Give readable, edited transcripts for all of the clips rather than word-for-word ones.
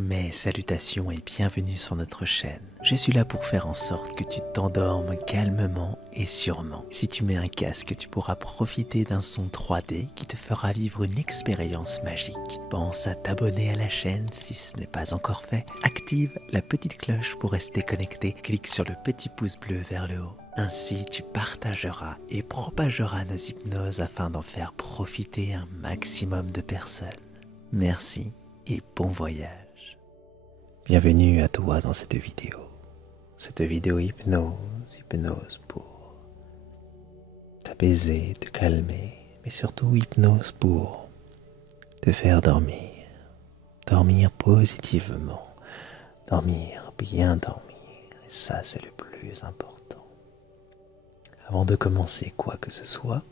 Mes salutations et bienvenue sur notre chaîne. Je suis là pour faire en sorte que tu t'endormes calmement et sûrement. Si tu mets un casque, tu pourras profiter d'un son 3D qui te fera vivre une expérience magique. Pense à t'abonner à la chaîne si ce n'est pas encore fait. Active la petite cloche pour rester connecté. Clique sur le petit pouce bleu vers le haut. Ainsi, tu partageras et propageras nos hypnoses afin d'en faire profiter un maximum de personnes. Merci et bon voyage. Bienvenue à toi dans cette vidéo. Cette vidéo hypnose pour t'apaiser, te calmer, mais surtout hypnose pour te faire dormir. Dormir positivement, dormir, bien dormir. Et ça, c'est le plus important. Avant de commencer quoi que ce soit,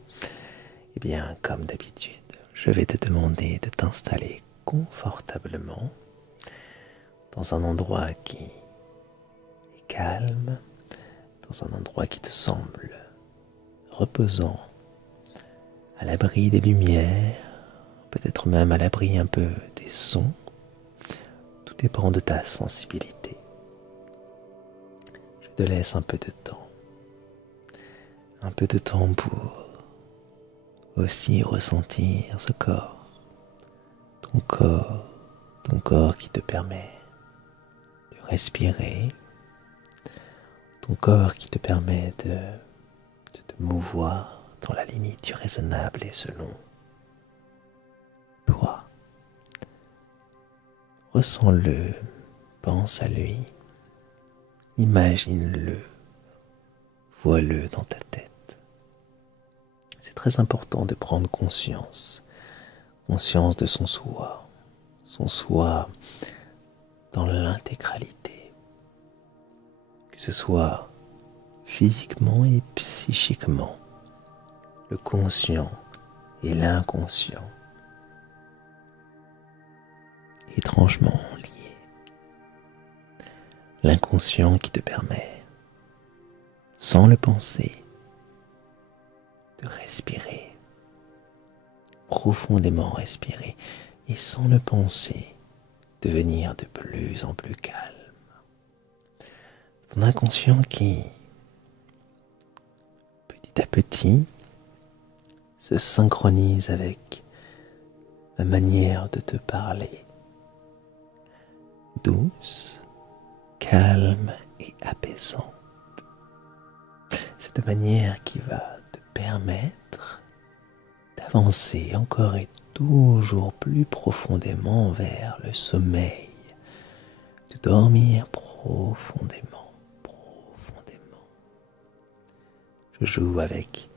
eh bien, comme d'habitude, je vais te demander de t'installer confortablement dans un endroit qui est calme, dans un endroit qui te semble reposant, à l'abri des lumières, peut-être même à l'abri un peu des sons. Tout dépend de ta sensibilité. Je te laisse un peu de temps pour aussi ressentir ce corps, ton corps qui te permet respirer, ton corps qui te permet de te mouvoir dans la limite du raisonnable et selon toi. Ressens-le, pense à lui, imagine-le, vois-le dans ta tête. C'est très important de prendre conscience de son soi dans l'intégralité, que ce soit physiquement et psychiquement, le conscient et l'inconscient, étrangement liés. L'inconscient qui te permet, sans le penser, de respirer, profondément respirer, et sans le penser, devenir de plus en plus calme. Ton inconscient qui, petit à petit, se synchronise avec ma manière de te parler. Douce, calme et apaisante. Cette manière qui va te permettre d'avancer encore et toujours plus profondément vers le sommeil, de dormir profondément. Je joue avec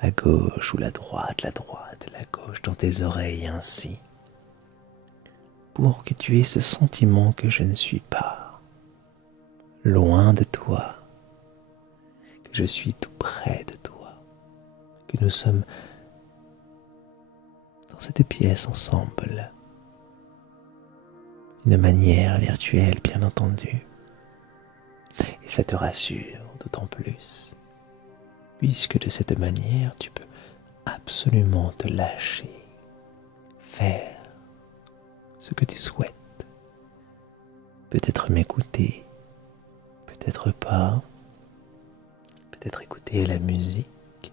la gauche ou la droite, la gauche dans tes oreilles ainsi, pour que tu aies ce sentiment que je ne suis pas loin de toi, que je suis tout près de toi, que nous sommes dans cette pièce ensemble, d'une manière virtuelle bien entendu. Et ça te rassure d'autant plus, puisque de cette manière tu peux absolument te lâcher, faire ce que tu souhaites. Peut-être m'écouter, peut-être pas, peut-être écouter la musique,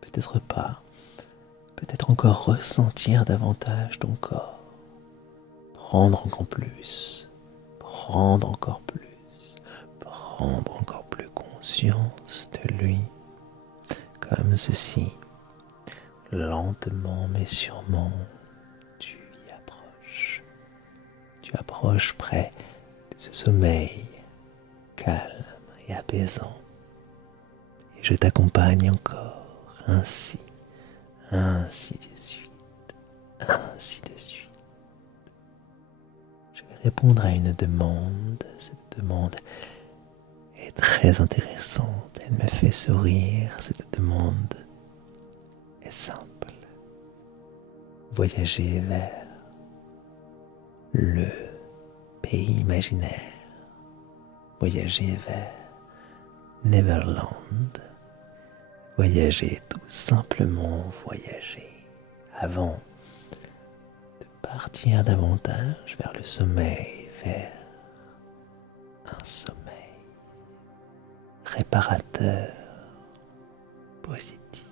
peut-être pas, peut-être encore ressentir davantage ton corps, prendre encore plus, prendre encore plus conscience de lui, comme ceci, lentement mais sûrement, tu approches près de ce sommeil calme et apaisant, et je t'accompagne encore ainsi de suite. Je vais répondre à une demande. Cette demande est très intéressante, elle me fait sourire. Cette demande est simple. Voyager vers le pays imaginaire, voyager vers Neverland, voyager, tout simplement voyager, avant de partir davantage vers le sommeil, vers un sommeil réparateur, positif,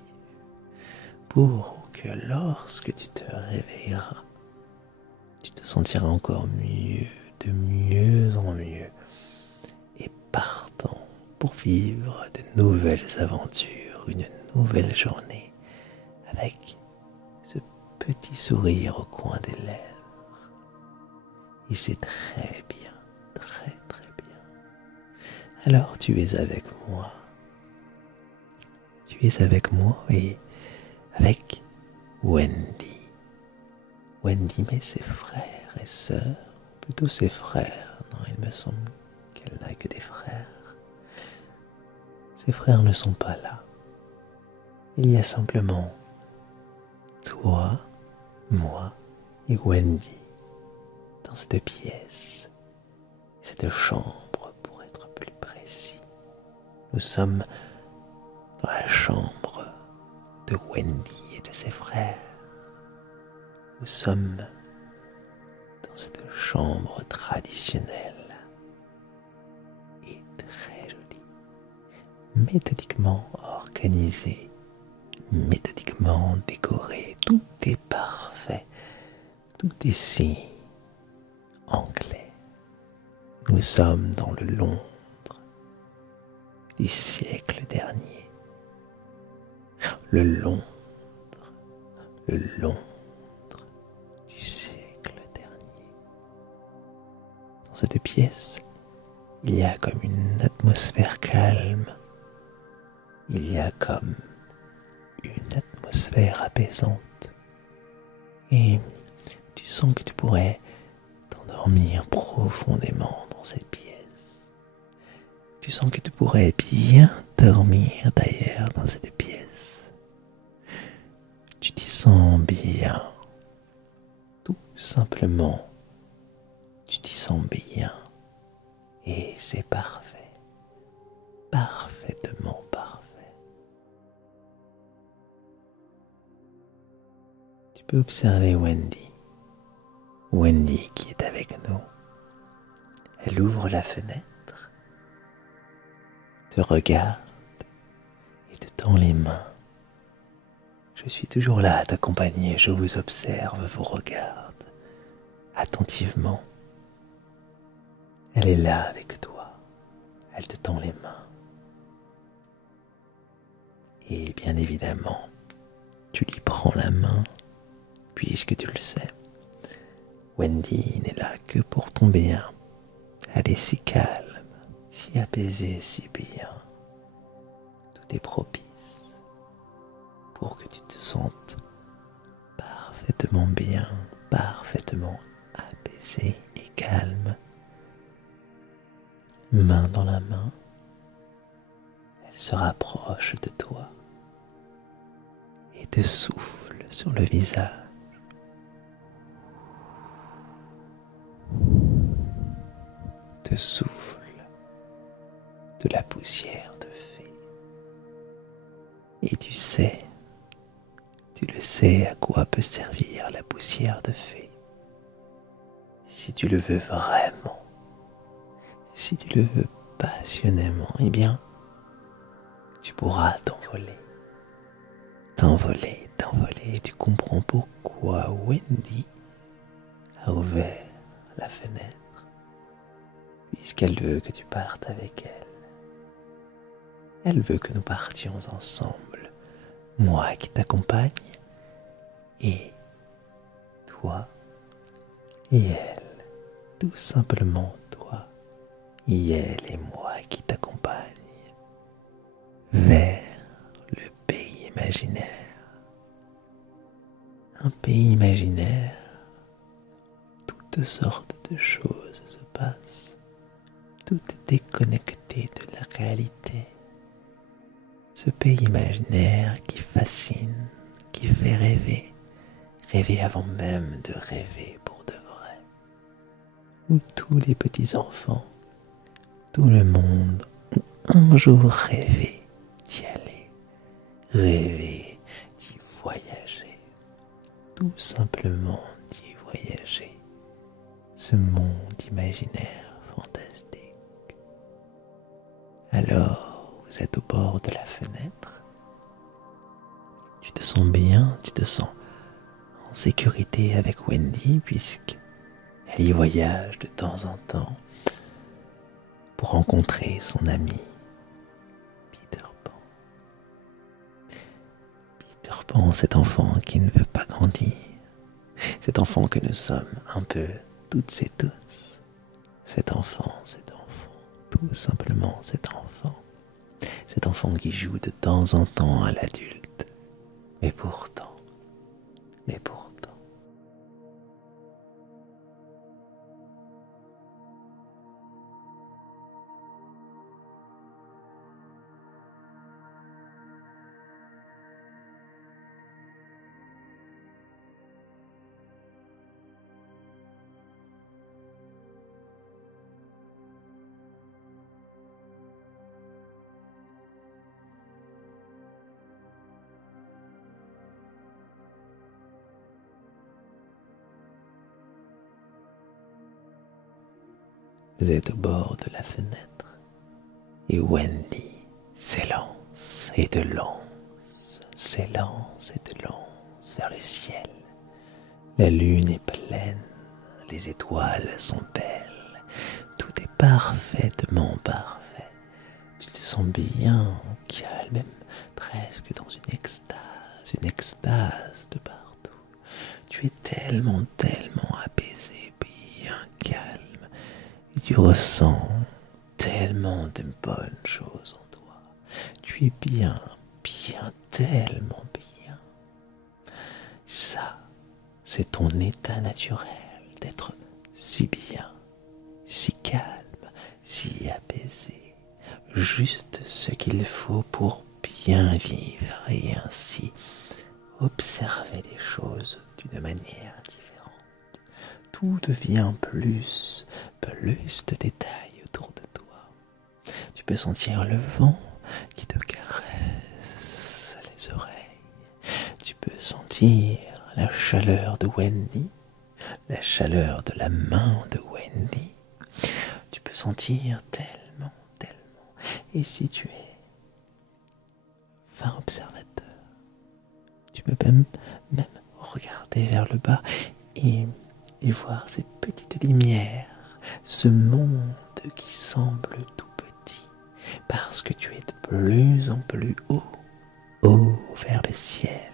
pour que lorsque tu te réveilleras, tu te sentiras encore mieux, de mieux en mieux, et partant pour vivre de nouvelles aventures, une nouvelle journée, avec ce petit sourire au coin des lèvres. Et c'est très bien, très très bien. Alors tu es avec moi. Tu es avec moi et avec Wendy. Wendy, mais ses frères et sœurs, plutôt ses frères. Non, il me semble qu'elle n'a que des frères. Ses frères ne sont pas là. Il y a simplement toi, moi et Wendy dans cette pièce, cette chambre pour être plus précis. Nous sommes dans la chambre de Wendy et de ses frères. Nous sommes dans cette chambre traditionnelle et très jolie, méthodiquement organisée, méthodiquement décorée. Tout est parfait, tout est si anglais. Nous sommes dans le Londres du siècle dernier. Le Londres du siècle dernier. Dans cette pièce, il y a comme une atmosphère calme. Il y a comme une atmosphère apaisante. Et tu sens que tu pourrais t'endormir profondément dans cette pièce. Tu sens que tu pourrais bien dormir d'ailleurs dans cette pièce. Tu t'y sens bien. Tout simplement, tu t'y sens bien. Et c'est parfait. Parfaitement parfait. Tu peux observer Wendy. Wendy qui est avec nous. Elle ouvre la fenêtre, te regarde et te tend les mains. Je suis toujours là à t'accompagner, je vous observe, vous regarde attentivement. Elle est là avec toi, elle te tend les mains. Et bien évidemment, tu lui prends la main, puisque tu le sais. Wendy n'est là que pour ton bien. Elle est si calme, si apaisée, si bien. Tout est propice pour que tu te sentes parfaitement bien, parfaitement apaisé et calme. Main dans la main, elle se rapproche de toi et te souffle sur le visage. Te souffle de la poussière de fée. Et tu le sais à quoi peut servir la poussière de fée. Si tu le veux vraiment, si tu le veux passionnément, eh bien, tu pourras t'envoler. T'envoler, t'envoler. Et tu comprends pourquoi Wendy a ouvert la fenêtre. Puisqu'elle veut que tu partes avec elle. Elle veut que nous partions ensemble, moi qui t'accompagne, et toi, et elle, tout simplement toi, et elle et moi qui t'accompagne vers le pays imaginaire. Un pays imaginaire, toutes sortes de choses se passent. Tout est déconnecté de la réalité. Ce pays imaginaire qui fascine, qui fait rêver, rêver avant même de rêver pour de vrai. Où tous les petits enfants, tout le monde ont un jour rêvé d'y aller, rêvé d'y voyager, tout simplement d'y voyager ce monde imaginaire fantastique. Alors, vous êtes au bord de la fenêtre. Tu te sens bien, tu te sens en sécurité avec Wendy puisqu'elle y voyage de temps en temps pour rencontrer son ami Peter Pan. Peter Pan, cet enfant qui ne veut pas grandir, cet enfant que nous sommes un peu toutes et tous, cet enfant, tout simplement cet enfant qui joue de temps en temps à l'adulte, mais pourtant, vous êtes au bord de la fenêtre et Wendy s'élance et de lance, vers le ciel. La lune est pleine, les étoiles sont belles, tout est parfaitement parfait. Tu te sens bien, calme, même presque dans une extase de partout. Tu es tellement apaisé, bien calme. Et tu ressens tellement de bonnes choses en toi. Tu es bien, tellement bien. Ça, c'est ton état naturel d'être si bien, si calme, si apaisé. Juste ce qu'il faut pour bien vivre et ainsi observer les choses d'une manière différente. Tout devient plus de détails autour de toi. Tu peux sentir le vent qui te caresse les oreilles. Tu peux sentir la chaleur de Wendy, la chaleur de la main de Wendy. Tu peux sentir tellement. Et si tu es fin observateur, tu peux même regarder vers le bas et voir ces petites lumières, ce monde qui semble tout petit, parce que tu es de plus en plus haut vers le ciel,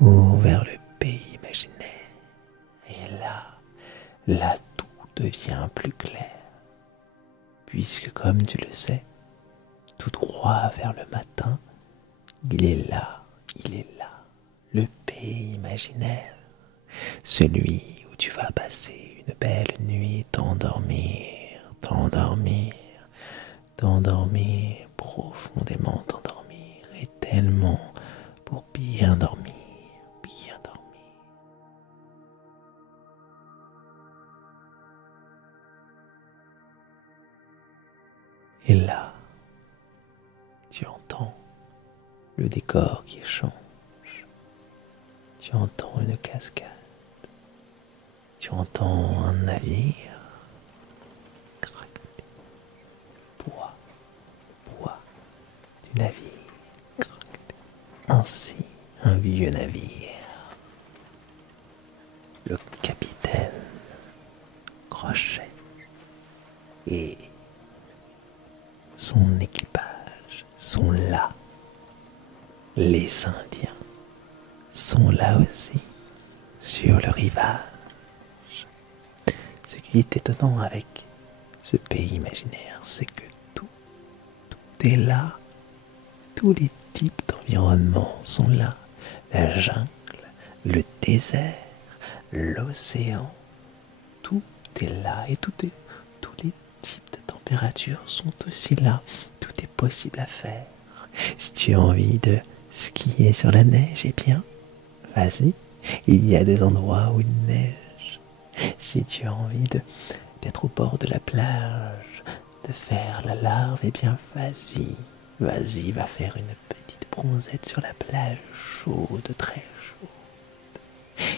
haut vers le pays imaginaire. Et là tout devient plus clair, puisque comme tu le sais, tout droit vers le matin, il est là, le pays imaginaire, celui où tu vas passer une belle nuit, t'endormir, profondément t'endormir, et tellement pour bien dormir. Et là, tu entends le décor qui change, tu entends une cascade, tu entends un navire, bois du navire, ainsi un vieux navire. Le capitaine Crochet et son équipage sont là. Les Indiens sont là aussi, sur le rivage. Ce qui est étonnant avec ce pays imaginaire, c'est que tout est là. Tous les types d'environnements sont là. La jungle, le désert, l'océan, tout est là et tous les types de températures sont aussi là. Tout est possible à faire. Si tu as envie de skier sur la neige, eh bien, vas-y. Il y a des endroits où il neige. Si tu as envie d'être au bord de la plage, de faire la larve, eh bien, vas-y, va faire une petite bronzette sur la plage chaude, très chaude.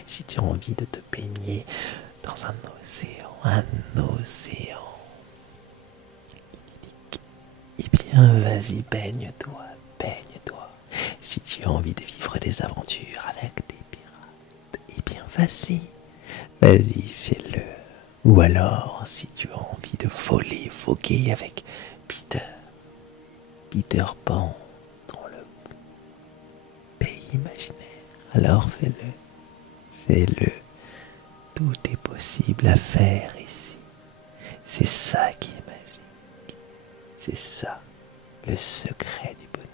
si tu as envie de te baigner dans un océan, eh bien vas-y, baigne-toi, baigne-toi. Si tu as envie de vivre des aventures avec des pirates, eh bien vas-y, vas-y, fais-le. Ou alors, si tu as envie de voler, voguer avec Peter, Peter Pan dans le pays imaginaire, alors fais-le, fais-le. Tout est possible à faire ici. C'est ça qui est magique. C'est ça, le secret du bonheur.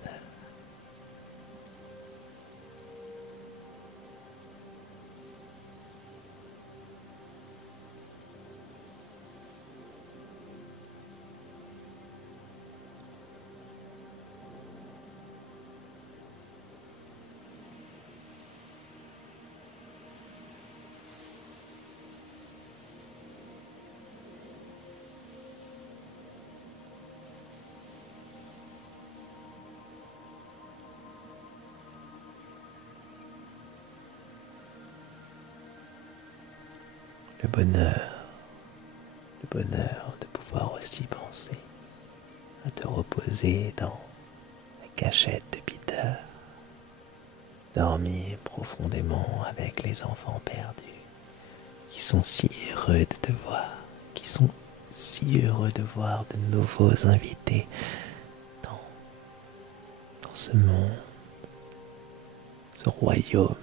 Le bonheur, le bonheur de pouvoir aussi penser à te reposer dans la cachette de Peter, dormir profondément avec les enfants perdus, qui sont si heureux de te voir, qui sont si heureux de voir de nouveaux invités dans, dans ce monde, ce royaume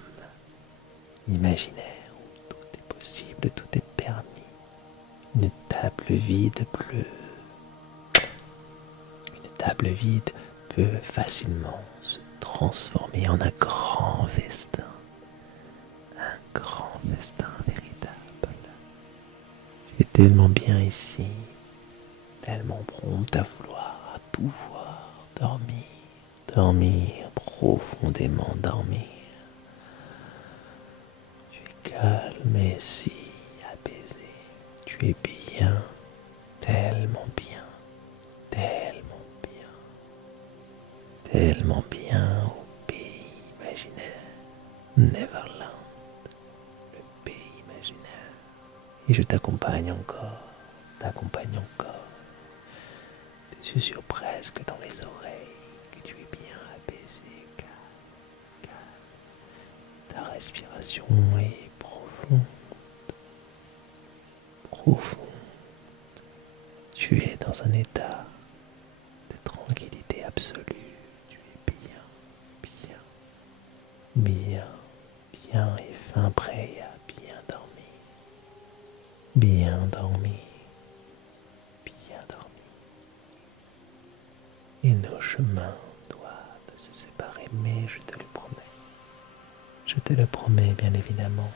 imaginaire où tout est possible, tout est permis. Une table vide bleue. Une table vide peut facilement se transformer en un grand festin. Un grand festin véritable. Tu es tellement bien ici, tellement prompte à vouloir, à pouvoir dormir, dormir, profondément dormir. Tu es calme et si apaisé. Tu es bien, tellement bien, tellement bien, tellement bien au pays imaginaire, Neverland, le pays imaginaire. Et je t'accompagne encore, t'accompagne encore. Je suis sûr presque dans les oreilles que tu es bien apaisé, calme, calme. Ta respiration est profonde, profonde. Tu es dans un état de tranquillité absolue. Tu es bien, bien, bien, bien et fin prêt à bien dormir. Bien dormir, bien dormir. Et nos chemins doivent se séparer, mais je te le promets. Je te le promets, bien évidemment.